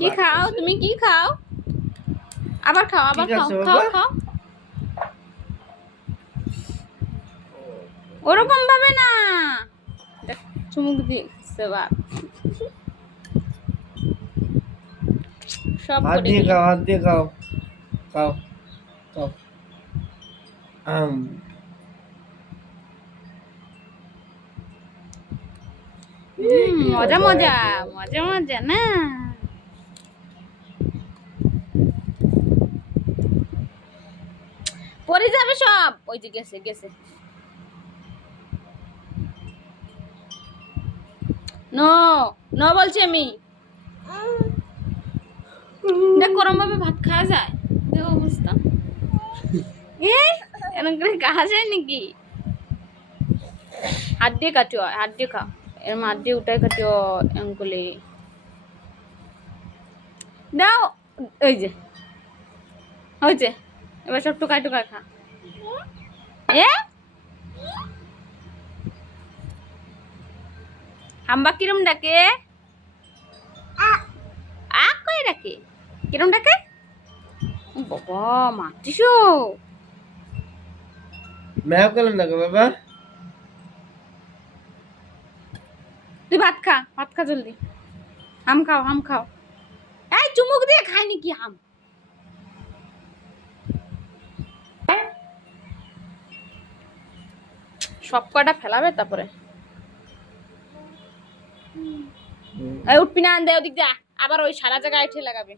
কি খাও তুমি? কি খাও? আবার খাও, আবার খাও, খাও খাও। ওরকম ভাবে না, চুমুক দিচ্ছে বাপ। সব হাত দিয়ে খাও, হাত দিয়ে খাও, খাও খাও। মজা মজা মজা মজা না। পরে যাবে সব। ওই যে গেছে গেছে। নো নো বলছি আমি। দেখ গরম ভাবে ভাত খাওয়া যায়? দেখ অবস্থা। এরকম করে খাওয়া যায় নাকি? হাত দিয়ে কাটিও, হাত দিয়ে খাও। এর হাত দিয়ে উঠাই কাটিও এঙ্গুলি দাও। ওই যে হয়েছে, এবার সব টুকাই টুকাই খা। এ হাম্বা কিরম ডাকে? আ কই ডাকে? কিরম ডাকে? বাবা মারতিস? ম্যাও কেন ডাকে বাবা? তুই ভাত খা, ভাত খা জলদি। হাম খাও, হাম খাও। এই চুমুক দিয়ে খাই নাকি হাম? সব কটা ফেলাবে তারপরে। উঠবি না, আন দে ওদিক যা, আবার ওই সারা জায়গায় উঠে লাগাবে।